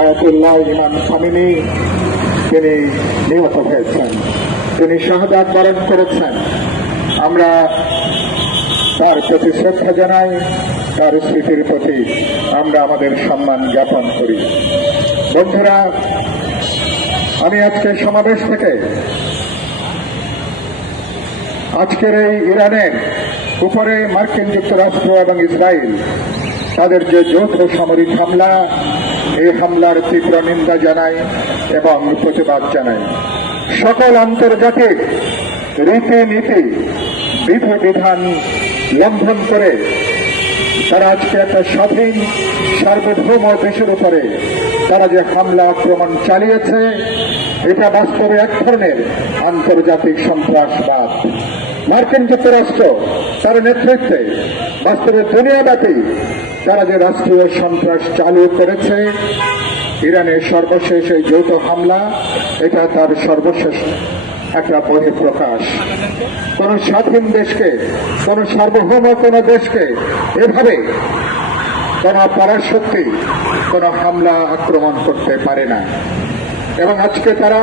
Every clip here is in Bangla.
আয়াতুল্লাহ ইমাম খামেনি তিনি নিহত হয়েছেন, তিনি শাহাদাত বরণ করেছেন। আমরা তার প্রতি শ্রদ্ধা জানাই, তার স্মৃতির প্রতি আমরা আমাদের সম্মান জ্ঞাপন করি। বন্ধুরা, আমি আজকে সমাবেশ থেকে আজকের এই ইরানের উপরে মার্কিন যুক্তরাষ্ট্র এবং ইসরায়েল তাদের যে যৌথ সামরিক হামলা, এই হামলার তীব্র নিন্দা জানাই এবং প্রতিবাদ জানাই। সকল আন্তর্জাতিক রীতিনীতি বিধিবিধান লঙ্ঘন করে তারা আজকে একটা স্বাধীন সার্বভৌম দেশের উপরে তারা যে হামলা আক্রমণ চালিয়েছে, এটা বাস্তবে এক ধরনের আন্তর্জাতিক সন্ত্রাসবাদ। মার্কিন যুক্তরাষ্ট্র তার নেতৃত্বে বাস্তবে দুনিয়াব্যাপী তারা যে রাষ্ট্রীয় সন্ত্রাস চালু করেছে, ইরানের সর্বশেষ এই যৌথ হামলা এটা তার সর্বশেষ একটা বহিঃপ্রকাশ। কোন স্বাধীন দেশকে, কোন সার্বভৌম কোন দেশকে এভাবে কোন পরাশক্তি কোন হামলা আক্রমণ করতে পারে না। এবং আজকে তারা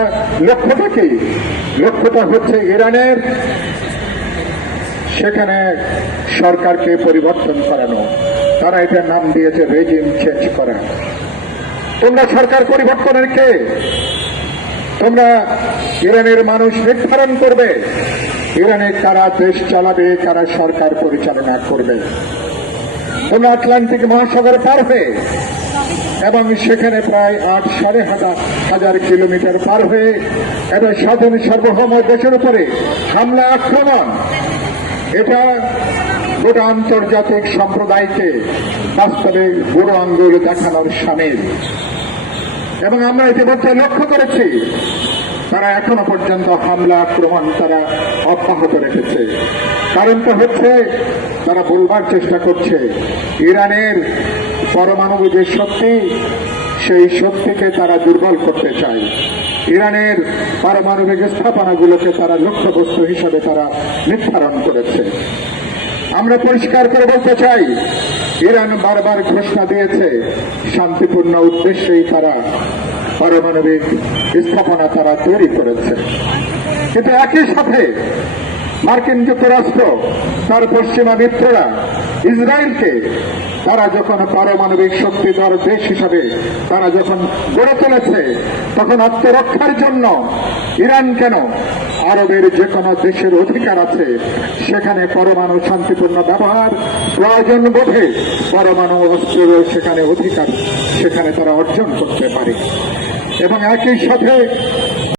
লক্ষ্যটা কি? লক্ষ্যটা হচ্ছে ইরানের সেখানে সরকারকে পরিবর্তন করানো। তারা এটার নাম দিয়েছে রেজিম চেঞ্জ করা। তোমরা সরকার পরিবর্তনের কে? তোমরা ইরানের মানুষ নির্ধারণ করবে ইরানে কারা দেশ চালাবে, কারা সরকার পরিচালনা করবে। তোমরা আটলান্টিক মহাসাগর পার হয়ে এবং সেখানে প্রায় 8,500 কিলোমিটার পার হয়ে এটা স্বাধীন সার্বভৌম দেশের উপরে হামলা আক্রমণ, এটা গোটা আন্তর্জাতিক সম্প্রদায়কে বাস্তবে বুড়ো আঙ্গুল দেখানোর শামিল। এবং আমরা ইতিমধ্যে লক্ষ্য করেছি তারা এখনো পর্যন্ত হামলা আক্রমণ তারা অব্যাহত রেখেছে। কারণটা হচ্ছে তারা বলবার চেষ্টা করছে ইরানের পরমাণু যে শক্তি, সেই শক্তিকে তারা দুর্বল করতে চায়। ইরানের পারমাণবিক স্থাপনাগুলোকে তারা লক্ষ্যবস্তু হিসাবে তারা নির্ধারণ করেছে। আমরা পরিষ্কার করে বলতে চাই, ইরান বারবার ঘোষণা দিয়েছে শান্তিপূর্ণ উদ্দেশ্যেই তারা পারমাণবিক স্থাপনা তারা তৈরি করেছে। কিন্তু একই সাথে মার্কিন যুক্তরাষ্ট্র তার পশ্চিমা মিত্ররা ইসরায়েলকে তারা যখন পারমাণবিক শক্তিধর দেশ হিসাবে তারা যখন গড়ে তুলেছে, তখন আত্মরক্ষার জন্য ইরান কেন, আরবের যে কোনো দেশের অধিকার আছে সেখানে পরমাণু শান্তিপূর্ণ ব্যবহার, প্রয়োজন বোধে পরমাণু অস্ত্রের সেখানে অধিকার সেখানে তারা অর্জন করতে পারে। এবং একই সাথে